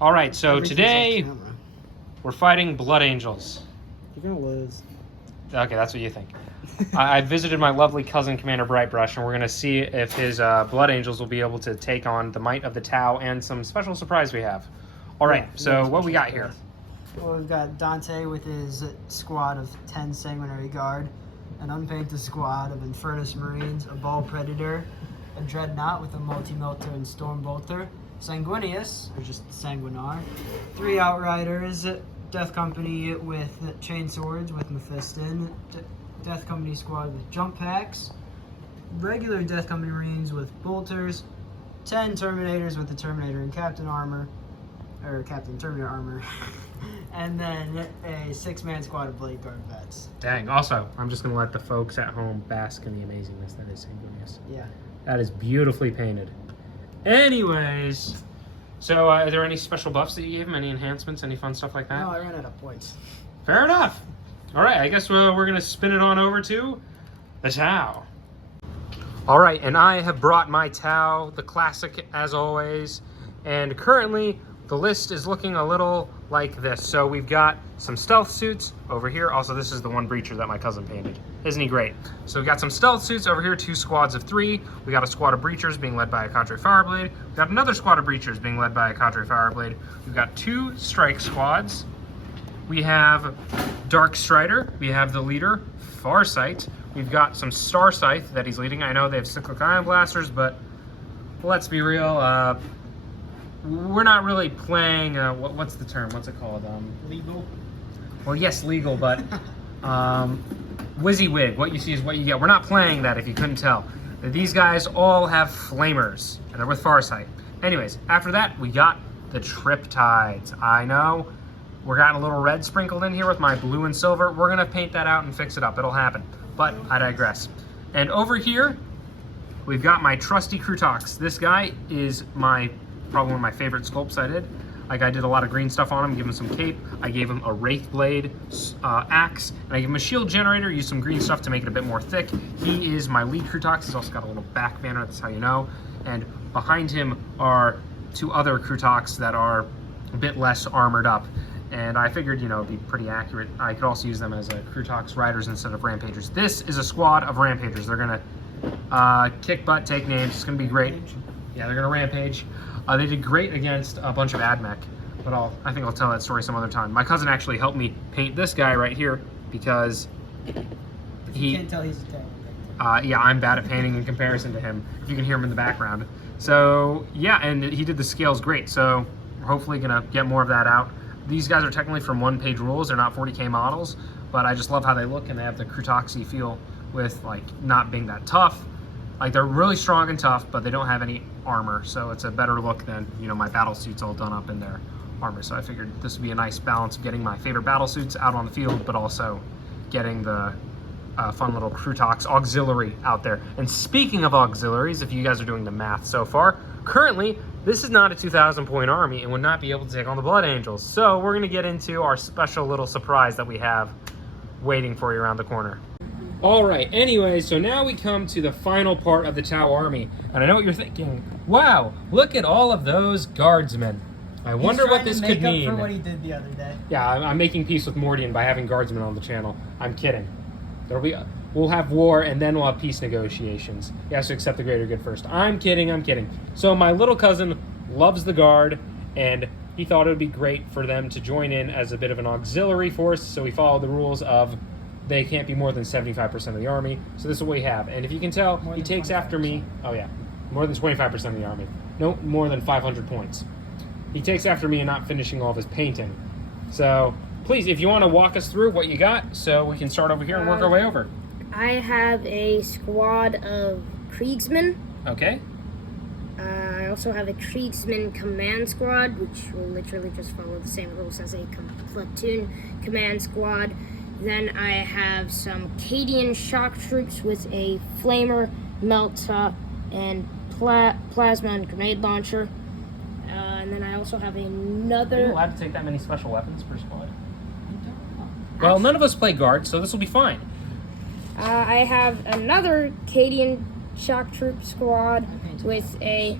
All right, so today we're fighting Blood Angels. You're gonna lose. Okay, that's what you think. I visited my lovely cousin, Commander Brightbrush, and we're going to see if his Blood Angels will be able to take on the might of the Tau and some special surprise we have. All right, Yeah, so what we got here? Well, we've got Dante with his squad of 10 Sanguinary Guard, an unpainted squad of Infernus Marines, a Ball Predator, a Dreadnought with a Multi-Melter and Stormbolter, Sanguinius, or just Sanguinar, 3 Outriders, Death Company with Chainswords with Mephiston, Death Company squad with Jump Packs, regular Death Company Marines with Bolters, 10 Terminators with the Terminator and Captain Armor, or Captain Terminator Armor, and then a 6-man squad of Blade Guard vets. Dang, also, I'm just going to let the folks at home bask in the amazingness that is Sanguinius. Yeah. That is beautifully painted. Anyways, so are there any special buffs that you gave him? Any enhancements? Any fun stuff like that? No, I ran out of points. Fair enough. All right, I guess we're going to spin it on over to the Tau. All right, and I have brought my Tau, the classic as always, and currently the list is looking a little like this. So we've got some stealth suits over here. Also, this is the one breacher that my cousin painted. Isn't he great? So we've got some stealth suits over here, 2 squads of 3. We got a squad of breachers being led by a Cadre Fireblade. We've got another squad of breachers being led by a Cadre Fireblade. We've got 2 strike squads. We have Dark Strider. We have the leader, Farsight. We've got some Star Scythe that he's leading. I know they have Cyclic Ion Blasters, but let's be real. We're not really playing, what's the term? What's it called? Legal? Well, yes, legal, but WYSIWYG, what you see is what you get. We're not playing that if you couldn't tell. These guys all have flamers, and they're with Farsight. Anyways, after that, we got the Triptides. I know we're getting a little red sprinkled in here with my blue and silver. We're going to paint that out and fix it up. It'll happen, but I digress. And over here, we've got my trusty Crutox. This guy is probably one of my favorite sculpts I did. Like, I did a lot of green stuff on him, give him some cape. I gave him a Wraith Blade axe, and I gave him a shield generator, used some green stuff to make it a bit more thick. He is my lead Crutox. He's also got a little back banner, that's how you know. And behind him are 2 other Crutox that are a bit less armored up. And I figured, you know, it'd be pretty accurate. I could also use them as Crutox riders instead of Rampagers. This is a squad of Rampagers. They're gonna kick butt, take names. It's gonna be great. Yeah, they're gonna rampage. They did great against a bunch of AdMech, but I think I'll tell that story some other time. My cousin actually helped me paint this guy right here because You can't tell he's a talent. yeah, I'm bad at painting in comparison to him. If you can hear him in the background. So yeah, and he did the scales great. So we're hopefully gonna get more of that out. These guys are technically from 1-page rules. They're not 40K models, but I just love how they look, and they have the Crutoxy feel with like not being that tough. Like, they're really strong and tough, but they don't have any armor, so it's a better look than, you know, my battle suits all done up in their armor. So I figured this would be a nice balance of getting my favorite battle suits out on the field, but also getting the fun little Crutox auxiliary out there. And speaking of auxiliaries, if you guys are doing the math so far, currently this is not a 2,000-point army and would not be able to take on the Blood Angels. So we're going to get into our special little surprise that we have waiting for you around the corner. All right, anyway, so now we come to the final part of the Tau army. And I know what you're thinking. Wow, look at all of those guardsmen. I wonder what this could mean. He's trying to make up for what he did the other day. Yeah, I'm making peace with Mordian by having guardsmen on the channel. I'm kidding. We'll have war, and then we'll have peace negotiations. He has to accept the greater good first. I'm kidding, I'm kidding. So my little cousin loves the Guard, and he thought it would be great for them to join in as a bit of an auxiliary force, so we followed the rules of they can't be more than 75% of the army. So this is what we have. And if you can tell, he takes after me. Oh yeah, more than 25% of the army. No, more than 500 points. He takes after me in not finishing all of his painting. So please, if you want to walk us through what you got, so we can start over here and work our way over. I have a squad of Kriegsmen. Okay. I also have a Kriegsman command squad, which will literally just follow the same rules as a platoon command squad. Then I have some Cadian shock troops with a flamer, melta, and plasma and grenade launcher. And then I also have another... Are you allowed to take that many special weapons per squad? Well, none of us play guard, so this will be fine. I have another Cadian shock troop squad with a...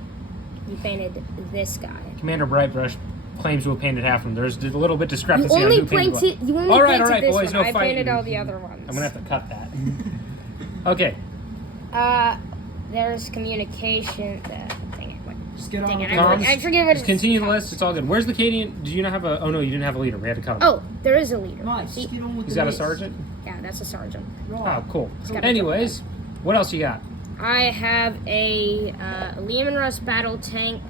You painted this guy. Commander Brightbrush claims who painted half of them. There's a little bit discrepancy You on only who painted what. painted. You only All painted right, this boys, one. no I fighting. painted all the other ones. I'm gonna have to cut that. Okay. There's communication. Dang it! What? Just get on Dang with it! it. I forget what. Just continue the list. It's all good. Where's the Cadian? Did you not have a? Oh no, you didn't have a leader. We had to cut him. Oh, there is a leader. Come on, See? just get on with He's the got a race. sergeant. Yeah, that's a sergeant. Oh, cool. got a Anyways, what else you got? I have a Lehman Russ battle tank,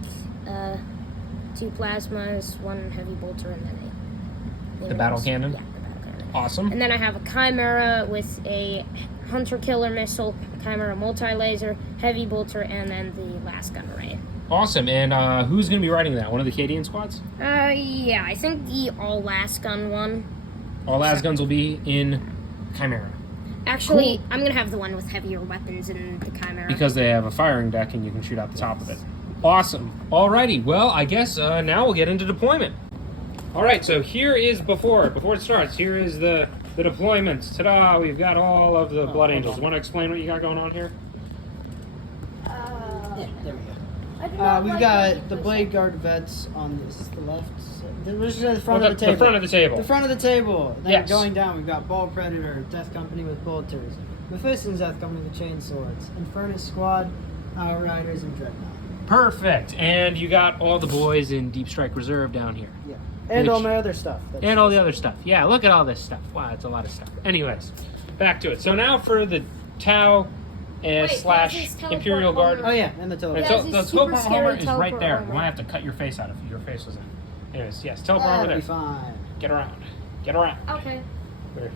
2 plasmas, 1 heavy bolter, and then a The battle cannon? Yeah, the battle cannon. Awesome. And then I have a Chimera with a hunter killer missile, Chimera multi-laser, heavy bolter, and then the last gun array. Awesome. And who's going to be riding that? One of the Cadian squads? Yeah, I think the all last gun one. All las guns will be in Chimera. Actually, Cool. I'm gonna have the one with heavier weapons in the Chimera. Because they have a firing deck and you can shoot out the top of it. Awesome. Alrighty. Well, I guess now we'll get into deployment. Alright, so here is before it starts, here is the deployments. Ta-da! We've got all of the Blood Angels. Want to explain what you got going on here? Yeah, there we go. We've got the Blade Guard vets on the left. This is the front of the table. The front of the table. The front of the table. Then Yes. going down, we've got Ball Predator, Death Company with Bolters, Mephiston's Death Company with Chain Swords, Infernus Squad, Riders, and Dreadnought. Perfect. And you got all the boys in Deep Strike Reserve down here. Yeah. And Which- all my other stuff. And all the other stuff. Yeah, look at all this stuff. Wow, it's a lot of stuff. Anyways, back to it. So now for the Tau Wait, slash there's this Imperial teleport Guard. Oh yeah, and the And teleport. Yeah, so this the super teleport scary armor is right teleport there. armor. You might have to cut your face out if your face was in. Anyways, yes, teleport over That'll there. be fine. Get around. Get around. Okay. There.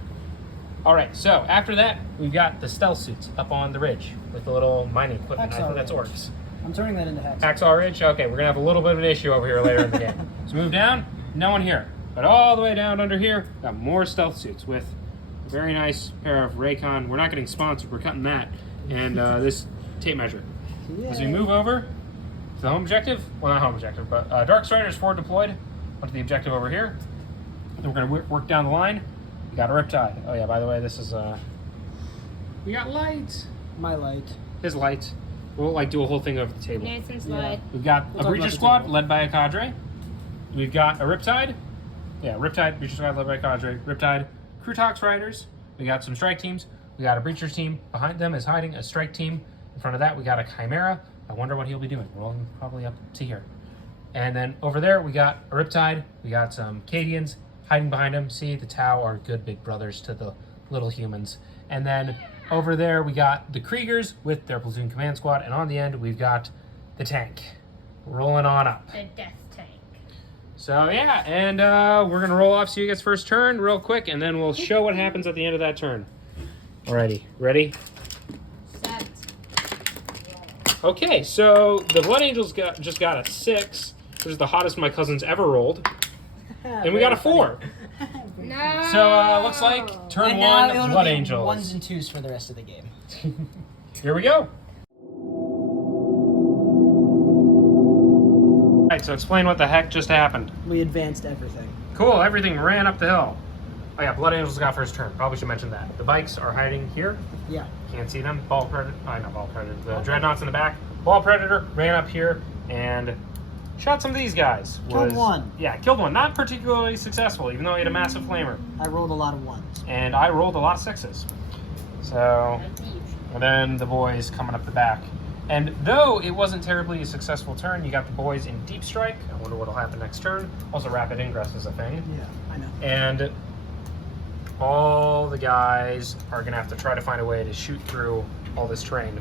All right, so after that, we've got the stealth suits up on the ridge with the little mining equipment. I think that's Hacksaw orcs. I'm turning that into Hex. Hacksaw Ridge? Okay, we're going to have a little bit of an issue over here later in the game. So move down, no one here. But all the way down under here, got more stealth suits with a very nice pair of Raycon. We're not getting sponsored, we're cutting that. And this tape measure. As we move over to the home objective, well, not home objective, but Dark Striders forward deployed onto the objective over here. Then we're going to work down the line. We got a Riptide. Oh yeah, by the way, this is, we got lights. My light. His lights. We'll like do a whole thing over the table. Nathan's Yeah. light. We've got We'll a talk Breacher about the squad table. led by a cadre. We've got a Riptide. Yeah, Riptide, Breacher squad led by a cadre. Riptide, Crutox Riders. We got some strike teams. We got a Breacher team. Behind them is hiding a strike team. In front of that, we got a Chimera. I wonder what he'll be doing. Rolling probably up to here. And then over there, we got a Riptide. We got some Cadians hiding behind him. See, the Tau are good big brothers to the little humans. And then over there, we got the Kriegers with their platoon command squad. And on the end, we've got the tank rolling on up. The death tank. So yeah, and we're gonna roll off so you gets first turn real quick, and then we'll show what happens at the end of that turn. Alrighty, ready? Set. Okay, so the Blood Angels just got a 6, which is the hottest my cousin's ever rolled, and we got a 4. No. So looks like turn And now 1, it'll Blood be Angels. ones and twos for the rest of the game. Here we go. Alright, so explain what the heck just happened. We advanced everything. Cool, everything ran up the hill. Oh yeah, Blood Angels got first turn. Probably should mention that. The bikes are hiding here. Yeah. Can't see them. Ball Predator. Not Ball Predator. The Dreadnoughts in the back. Ball Predator ran up here and shot some of these guys. Killed one. Yeah, killed one. Not particularly successful, even though he had a massive flamer. I rolled a lot of ones. And I rolled a lot of 6s. So, and then the boys coming up the back. And though it wasn't terribly a successful turn, you got the boys in Deep Strike. I wonder what'll happen next turn. Also, Rapid Ingress is a thing. Yeah, I know. And all the guys are gonna have to try to find a way to shoot through all this terrain.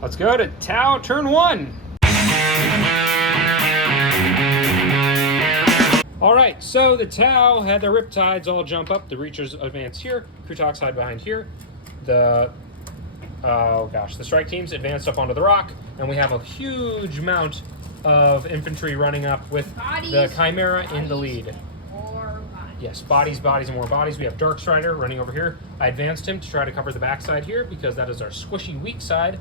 Let's go to Tau turn 1. All right, so the Tau had their Riptides all jump up. The Reachers advance here. Crutox hide behind here. The the strike teams advanced up onto the rock, and we have a huge amount of infantry running up with the Chimera in the lead. More bodies. Yes, bodies, and more bodies. We have Dark Strider running over here. I advanced him to try to cover the backside here because that is our squishy weak side.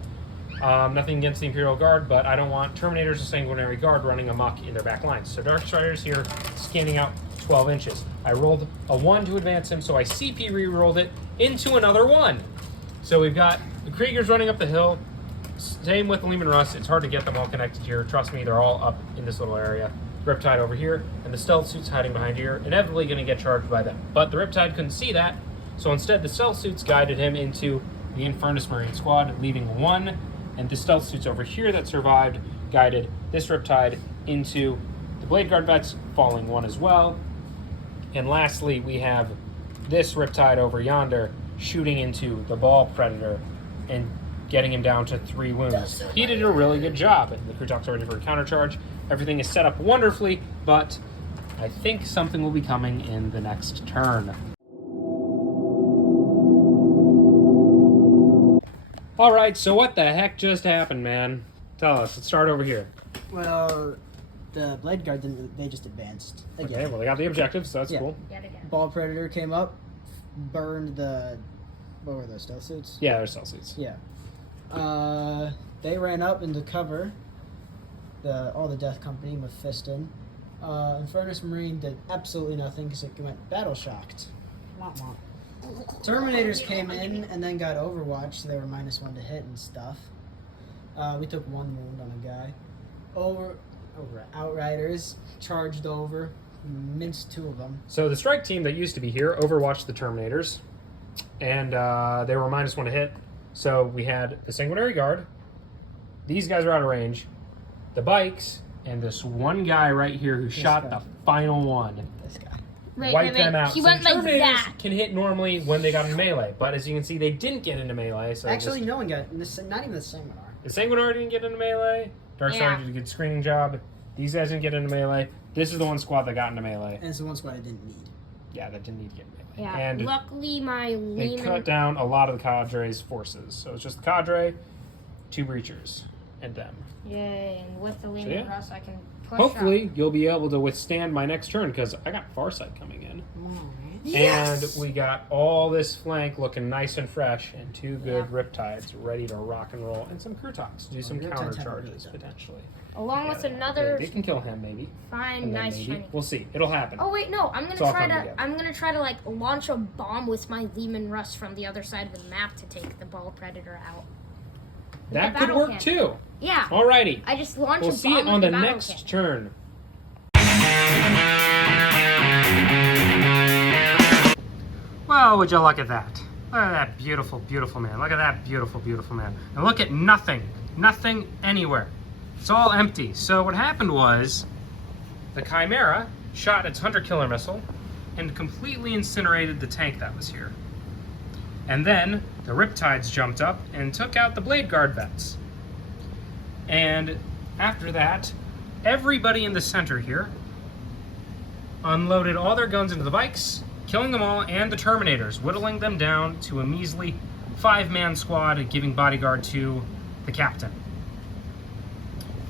Nothing against the Imperial Guard, but I don't want Terminators and Sanguinary Guard running amok in their back lines. So Dark Strider's here, scanning out 12 inches. I rolled a 1 to advance him, so I CP re-rolled it into another 1. So we've got the Kriegers running up the hill. Same with the Lehman Russ. It's hard to get them all connected here. Trust me, they're all up in this little area. Riptide over here, and the stealth suit's hiding behind here, inevitably going to get charged by them. But the Riptide couldn't see that, so instead the stealth suits guided him into the Infernus Marine squad, leaving one, and the stealth suits over here that survived guided this Riptide into the Blade Guard vets, falling one as well. And lastly, we have this Riptide over yonder shooting into the Ball Predator and getting him down to 3 wounds. He did a really good job. The crew talk's ready for a countercharge. Everything is set up wonderfully, but I think something will be coming in the next turn. All right, so what the heck just happened, man? Tell us. Let's start over here. Well, the Blade Guard didn't. They just advanced again. Okay, well, they got the objective, so that's Yeah. cool. Ball Predator came up, burned the. What were those, stealth suits? Yeah, they're stealth suits. Yeah. They ran up into cover. All the Death Company, Mephiston. Infernus Marine did absolutely nothing because it went battle shocked. Womp womp. Terminators came in and then got Overwatch, so they were -1 to hit and stuff. We took 1 wound on a guy. Outriders charged over, minced 2 of them. So the strike team that used to be here overwatched the Terminators, and they were -1 to hit. So we had the Sanguinary Guard. These guys are out of range. The bikes, and this one guy right here who shot the final one. This guy. Wipe them out. He So went the like Terminators that. can hit normally when they got in melee, but as you can see, they didn't get into melee. So Actually, no one got. Not even the Sanguinar. the Sanguinar didn't get into melee. Dark Yeah. did a good screening job. These guys didn't get into melee. This is the one squad that got into melee. And it's the one squad I didn't need. Yeah, that didn't need to get into melee. Yeah. And Luckily, my they cut Lehman. down a lot of the cadre's forces. So it's just the cadre, 2 breachers, and them. Yay! And with the Lehman yeah. Russ, I can push Hopefully, you'll be able to withstand my next turn because I got Farsight coming in. Yes! And we got all this flank looking nice and fresh, and 2 good Yeah. Riptides ready to rock and roll, and some crew talks to do some Riptides counter haven't charges really done potentially. Along with Yeah, another they can kill him maybe. fine, And then nice, maybe. shiny. We'll see. It'll happen. Oh wait, no! I'm It's gonna all try coming to. together. I'm gonna try to like launch a bomb with my Lehman Russ from the other side of the map to take the Ball Predator out. That the could battle work cannon. too. Yeah. Alrighty. I just launched We'll a see bomb it with on the battle next cannon. turn. Well, would you look at that? Look at that beautiful, beautiful man. Look at that beautiful, beautiful man. And look at nothing. Nothing anywhere. It's all empty. So what happened was the Chimera shot its hunter-killer missile and completely incinerated the tank that was here. And then the Riptides jumped up and took out the Blade Guard vets. And after that, everybody in the center here unloaded all their guns into the bikes, killing them all, and the Terminators, whittling them down to a measly 5-man squad, giving bodyguard to the captain.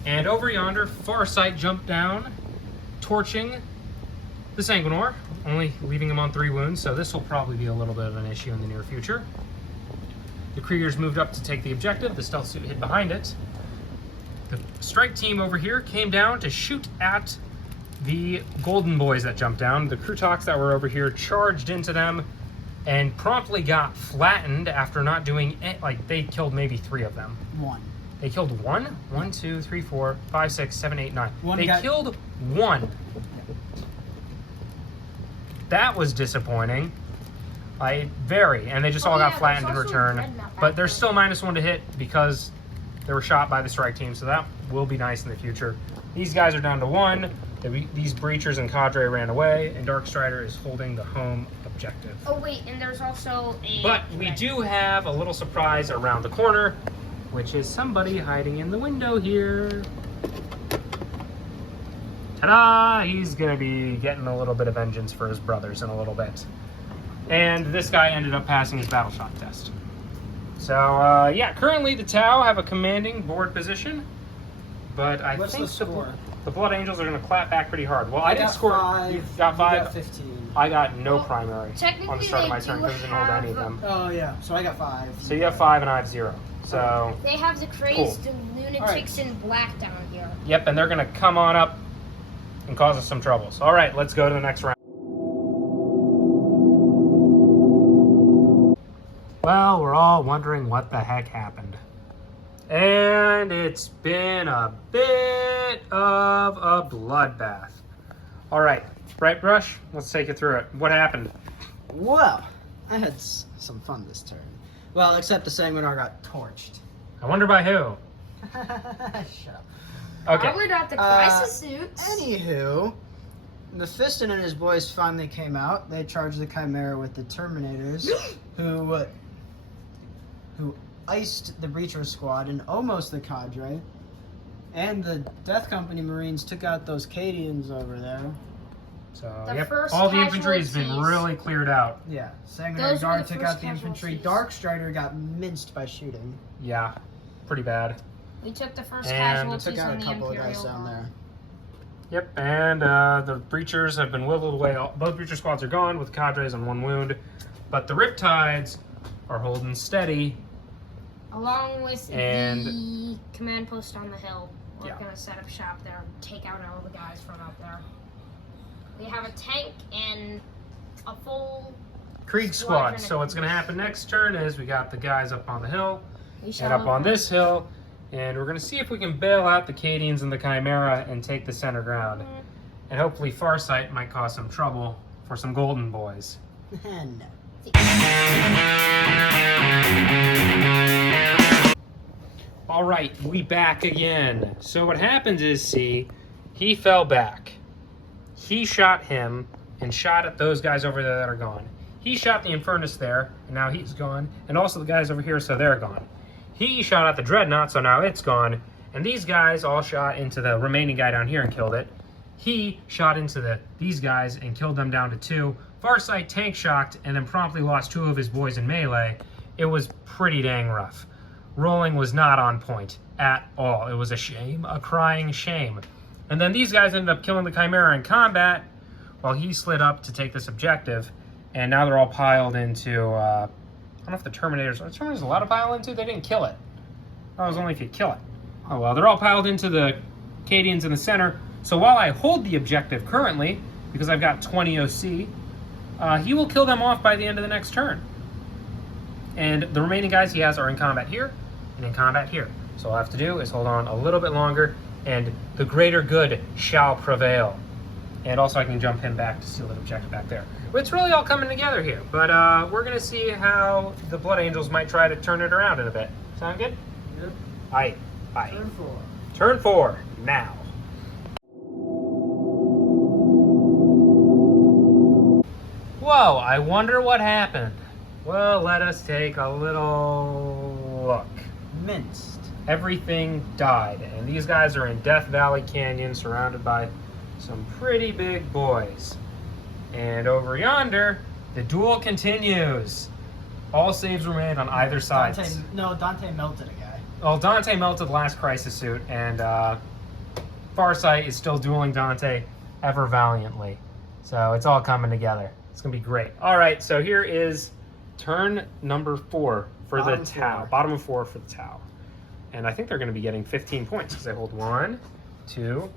And over yonder, Farsight jumped down, torching the Sanguinor, only leaving him on 3 wounds, so this will probably be a little bit of an issue in the near future. The Kriegers moved up to take the objective. The stealth suit hid behind it. The strike team over here came down to shoot at the Golden Boys that jumped down. The crew talks that were over here charged into them and promptly got flattened after not doing it. Like, they killed maybe 3 of them. 1. They killed 1? 1, 2, 3, 4, 5, 6, 7, 8, 9. One They guy- killed 1. That was disappointing. And they just all got yeah, flattened in there's also return. Dreadnought But back they're there. still -1 to hit because they were shot by the strike team, so that will be nice in the future. These guys are down to 1. These breachers and cadre ran away, and Darkstrider is holding the home objective. Oh wait, and there's also a. But we do have a little surprise around the corner, which is somebody hiding in the window here. Ta-da! He's gonna be getting a little bit of vengeance for his brothers in a little bit. And this guy ended up passing his battle shock test. So, yeah, currently the Tau have a commanding board position, but I What's think the score? the Blood Angels are gonna clap back pretty hard. Well, I didn't got score. 5. You got 5? You got 15. I got no Well, primary on the technically start of my they turn do because I didn't hold any of have- them. Oh, yeah. So I got 5. So you have 5 and I have 0. So, They have the crazed lunatics Alright. in black down here. yep, and they're gonna come on up and cause us some troubles. All right, let's go to the next round. Well, we're all wondering what the heck happened. And it's been a bit of a bloodbath. All right, Bright Brush, let's take you through it. What happened? Well, I had some fun this turn. Well, except the Sanguinar got torched. I wonder by who. Shut up. Okay. Probably not the crisis suits. Anywho, Mephiston and his boys finally came out. They charged the Chimera with the Terminators, who iced the Breacher squad and almost the Cadre. And the Death Company Marines took out those Cadians over there. So, The yep, first all the infantry has been casualties. really cleared out. Yeah, Sanguinar Those were Guard the took first out the infantry. casualties. Dark Strider got minced by shooting. Yeah, pretty bad. We took the first And Took casualties out on a the couple of Imperial guys down Guard. there. Yep, and the Breachers have been whittled away. Both Breacher squads are gone with Cadres on 1 wound. But the Riptides are holding steady. Along with And- the command post on the hill. We're Yeah. going to set up shop there and take out all the guys from out there. We have a tank and a full... Krieg Squadron squad. So what's going to happen next turn is we got the guys up on the hill We and shall up on this hill. And we're going to see if we can bail out the Cadians and the Chimera and take the center ground. And hopefully Farsight might cause some trouble for some Golden Boys. No. All right, we back again. So what happens is, see, he fell back. He shot him and shot at those guys over there that are gone. He shot the Infernus there, and now he's gone. And also the guys over here, so they're gone. He shot at the Dreadnought, so now it's gone. And these guys all shot into the remaining guy down here and killed it. He shot into these guys and killed them down to 2. Farsight tank shocked and then promptly lost 2 of his boys in melee. It was pretty dang rough. Rolling was not on point at all. It was a shame, a crying shame. And then these guys ended up killing the Chimera in combat while he slid up to take this objective. And now they're all piled into, I don't know if the Terminators allowed to pile into? They didn't kill it. That was only if you kill it. Oh well, they're all piled into the Cadians in the center. So while I hold the objective currently, because I've got 20 OC, he will kill them off by the end of the next turn. And the remaining guys he has are in combat here and in combat here. So all I have to do is hold on a little bit longer and the greater good shall prevail. And also I can jump him back to seal that objective back there. It's really all coming together here, but we're gonna see how the Blood Angels might try to turn it around in a bit. Sound good? Yep. Aye. Turn 4. Turn 4, now. Whoa, I wonder what happened. Well, let us take a little look. Minced. Everything died, and these guys are in Death Valley Canyon surrounded by some pretty big boys. And over yonder, the duel continues. All saves were made on either side. Dante melted a guy. Well, Dante melted the last crisis suit, and Farsight is still dueling Dante ever valiantly. So it's all coming together. It's going to be great. All right, so here is turn number 4 for the Tau. Bottom of 4 for the Tau. And I think they're going to be getting 15 points because they hold 1, 2,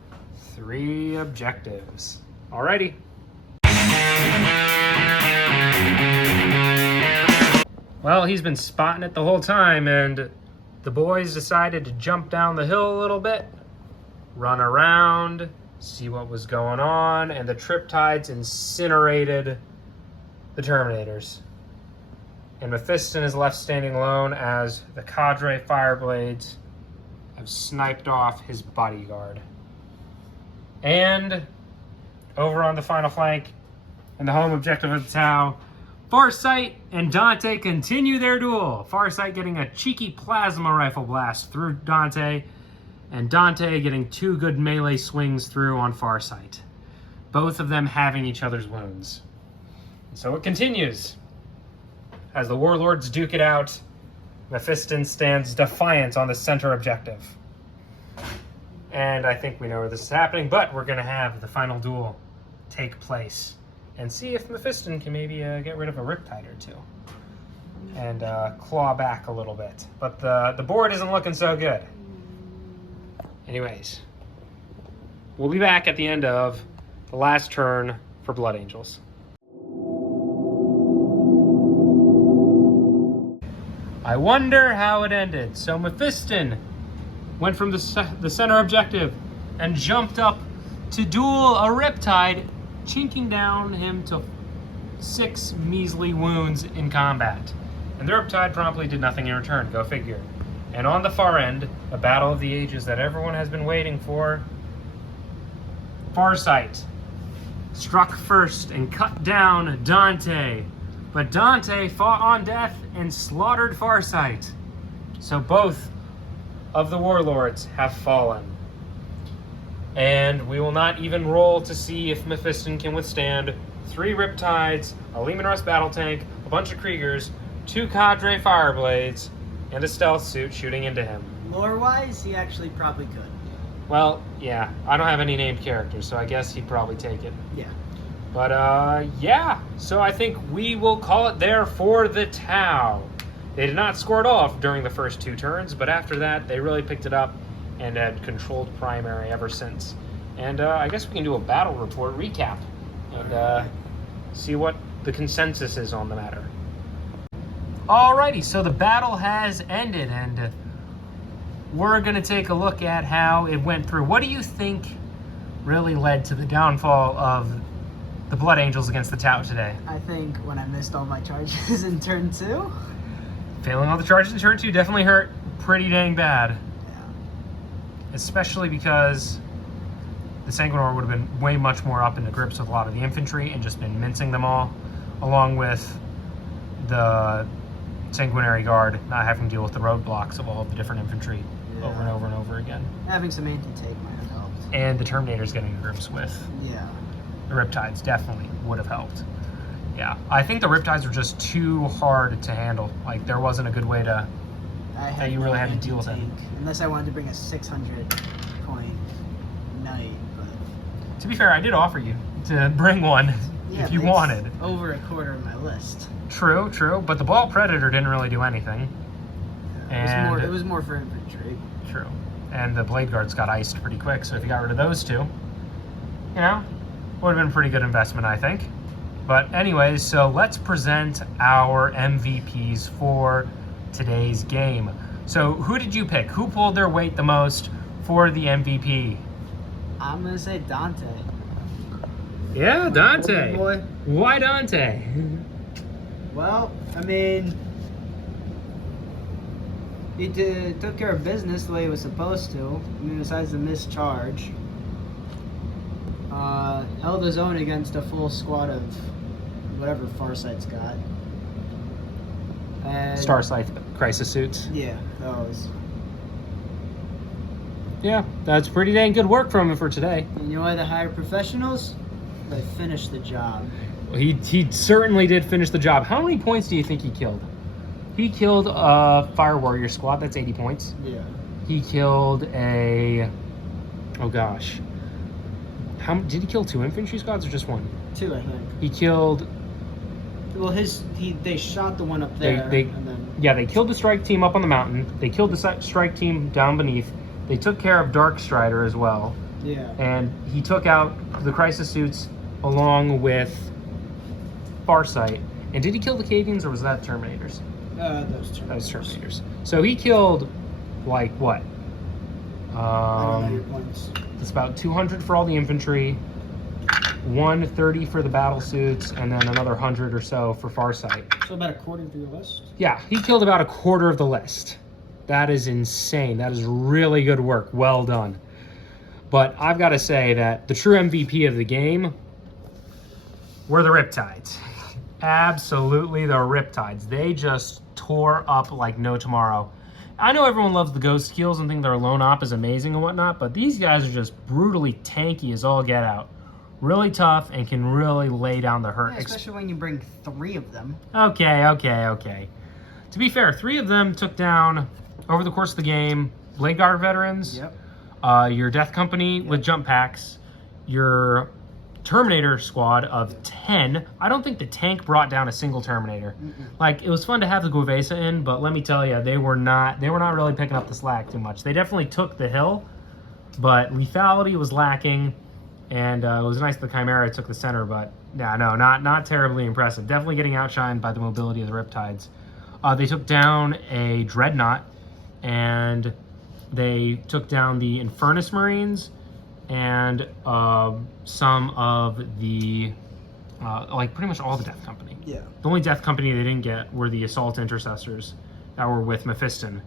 3 objectives. Alrighty. Well, he's been spotting it the whole time, and the boys decided to jump down the hill a little bit, run around, see what was going on, and the Triptides incinerated the Terminators. And Mephiston is left standing alone as the Cadre Fireblades have sniped off his bodyguard. And over on the final flank, in the home objective of the Tau, Farsight and Dante continue their duel. Farsight getting a cheeky plasma rifle blast through Dante, and Dante getting 2 good melee swings through on Farsight. Both of them having each other's wounds. And so it continues. As the Warlords duke it out, Mephiston stands defiant on the center objective. And I think we know where this is happening, but we're going to have the final duel take place and see if Mephiston can maybe get rid of a Riptide or 2 and claw back a little bit. But the board isn't looking so good. Anyways, we'll be back at the end of the last turn for Blood Angels. I wonder how it ended. So Mephiston went from the center objective and jumped up to duel a Riptide, chinking down him to 6 measly wounds in combat. And the Riptide promptly did nothing in return, go figure. And on the far end, a battle of the ages that everyone has been waiting for, Farsight struck first and cut down Dante. But Dante fought on death and slaughtered Farsight. So both of the warlords have fallen. And we will not even roll to see if Mephiston can withstand 3 Riptides, a Leman Russ battle tank, a bunch of Kriegers, 2 Cadre Fireblades, and a stealth suit shooting into him. Lore-wise, he actually probably could. Well, yeah, I don't have any named characters, so I guess he'd probably take it. Yeah. But, yeah, so I think we will call it there for the Tau. They did not score it off during the first 2 turns, but after that, they really picked it up and had controlled primary ever since. And I guess we can do a battle report recap and see what the consensus is on the matter. Alrighty, so the battle has ended, and we're going to take a look at how it went through. What do you think really led to the downfall of the Blood Angels against the Tau today? I think when I missed all my charges in turn 2. Failing all the charges in turn 2 definitely hurt pretty dang bad. Yeah. Especially because the Sanguinor would have been way much more up in the grips with a lot of the infantry and just been mincing them all, along with the Sanguinary Guard not having to deal with the roadblocks of all of the different infantry over and over and over again. Having some anti-tank might have helped. And the Terminators getting to grips with Yeah. the Riptides definitely would have helped. Yeah, I think the Riptides were just too hard to handle. Like, there wasn't a good way to... that you really had to deal with it. Unless I wanted to bring a 600 point knight, but... To be fair, I did offer you to bring one Yeah, if you but it's wanted. over a quarter of my list. True, but the Ball Predator didn't really do anything. Yeah, And it was more for infantry. True. And the Blade Guards got iced pretty quick, so if you got rid of those 2, you know, would have been a pretty good investment, I think. But anyways, so let's present our MVPs for today's game. So who did you pick? Who pulled their weight the most for the MVP? I'm going to say Dante. Yeah, Dante. Oh, boy. Why Dante? Well, I mean, he took care of business the way he was supposed to. I mean, besides the missed charge. Held his own against a full squad of whatever Farsight's got. And Starsight crisis suits. yeah, those. Yeah, that's pretty dang good work from him for today. And you know why they hire professionals? They finish the job. He certainly did finish the job. How many points do you think he killed? He killed a Fire Warrior squad. That's 80 points. Yeah. He killed a... Oh, gosh. Did he kill 2 infantry squads or just 1? 2, I think. He killed... Well, they shot the one up there. They and then, yeah, they killed the strike team up on the mountain. They killed the strike team down beneath. They took care of Dark Strider as well. yeah. And he took out the crisis suits along with Farsight. And did he kill the Cadians or was that Terminators? Those two. That was Terminators. So he killed, like, what? I don't know your points. It's about 200 for all the infantry, 130 for the battle suits, and then another 100 or so for Farsight. So about a quarter of your list? Yeah, he killed about a quarter of the list. That is insane. That is really good work. Well done. But I've got to say that the true MVP of the game were the Riptides. Absolutely the Riptides. They just tore up like no tomorrow. I know everyone loves the ghost kills and think their lone op is amazing and whatnot, but these guys are just brutally tanky as all get out. Really tough and can really lay down the hurt. Yeah, especially when you bring 3 of them. Okay. To be fair, 3 of them took down, over the course of the game, Blade Guard veterans, Yep. Your Death Company with jump packs, your Terminator squad of 10. I don't think the tank brought down a single Terminator. Like, it was fun to have the Guevesa in, but let me tell you, they were not really picking up the slack too much. They definitely took the hill, but lethality was lacking, and it was nice the Chimera took the center, but yeah, no, not terribly impressive. Definitely getting outshined by the mobility of the Riptides. They took down a Dreadnought, and they took down the Infernus Marines, and some of the, like pretty much all the Death Company. Yeah. The only Death Company they didn't get were the Assault Intercessors that were with Mephiston,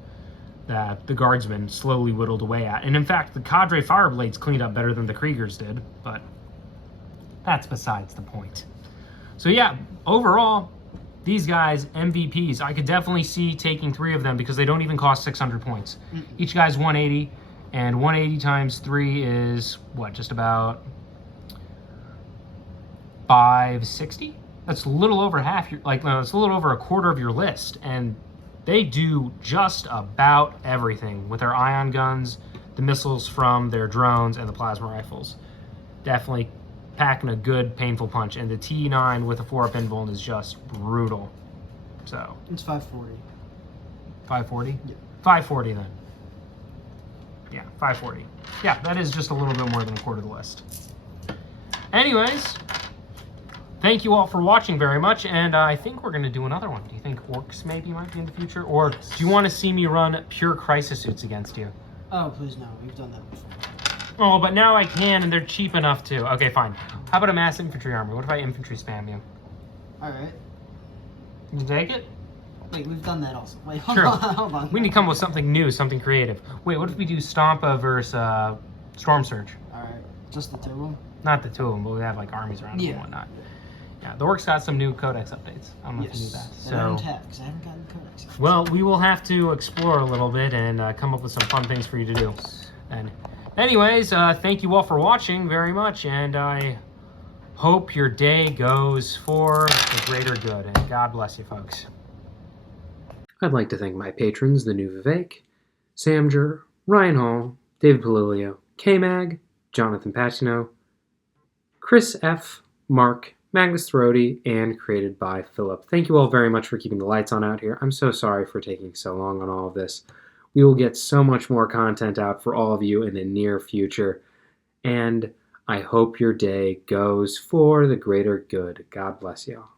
that the Guardsmen slowly whittled away at. And in fact, the Cadre Fireblades cleaned up better than the Kriegers did, but that's besides the point. So yeah, overall, these guys, MVPs. I could definitely see taking 3 of them because they don't even cost 600 points. Each guy's 180, and 180 times 3 is, what, just about 560? That's a little over half your, like, no, it's a little over a quarter of your list, and they do just about everything with their ion guns, the missiles from their drones, and the plasma rifles. Definitely packing a good, painful punch, and the T9 with a 4-up invuln is just brutal. So It's 540. 540? Yeah. 540 then. Yeah, 540. Yeah, that is just a little bit more than a quarter of the list. Anyways, thank you all for watching very much, and I think we're going to do another one. Do you think orcs maybe might be in the future? Or do you want to see me run pure crisis suits against you? Oh, please no. We've done that before. Oh, but now I can, and they're cheap enough too. Okay, fine. How about a mass infantry army? What if I infantry spam you? Alright. You take it? Wait, we've done that also. Wait, hold Sure. on, hold on. We need to come up with something new, something creative. Wait, what if we do Stompa versus Storm Surge? Alright, just the 2 of them? Not the 2 of them, but we have like armies around them and whatnot. Yeah, the orcs got some new codex updates. I don't know if you knew that. They don't have, because I haven't gotten codex yet. Well, we will have to explore a little bit and come up with some fun things for you to do. And anyways, thank you all for watching very much, and I hope your day goes for the greater good, and God bless you, folks. I'd like to thank my patrons, the new Vivek, Samger, Ryan Hall, David Palilio, K-Mag, Jonathan Patino, Chris F., Mark, Magnus Thrody, and created by Philip. Thank you all very much for keeping the lights on out here. I'm so sorry for taking so long on all of this. We will get so much more content out for all of you in the near future, and I hope your day goes for the greater good. God bless you all.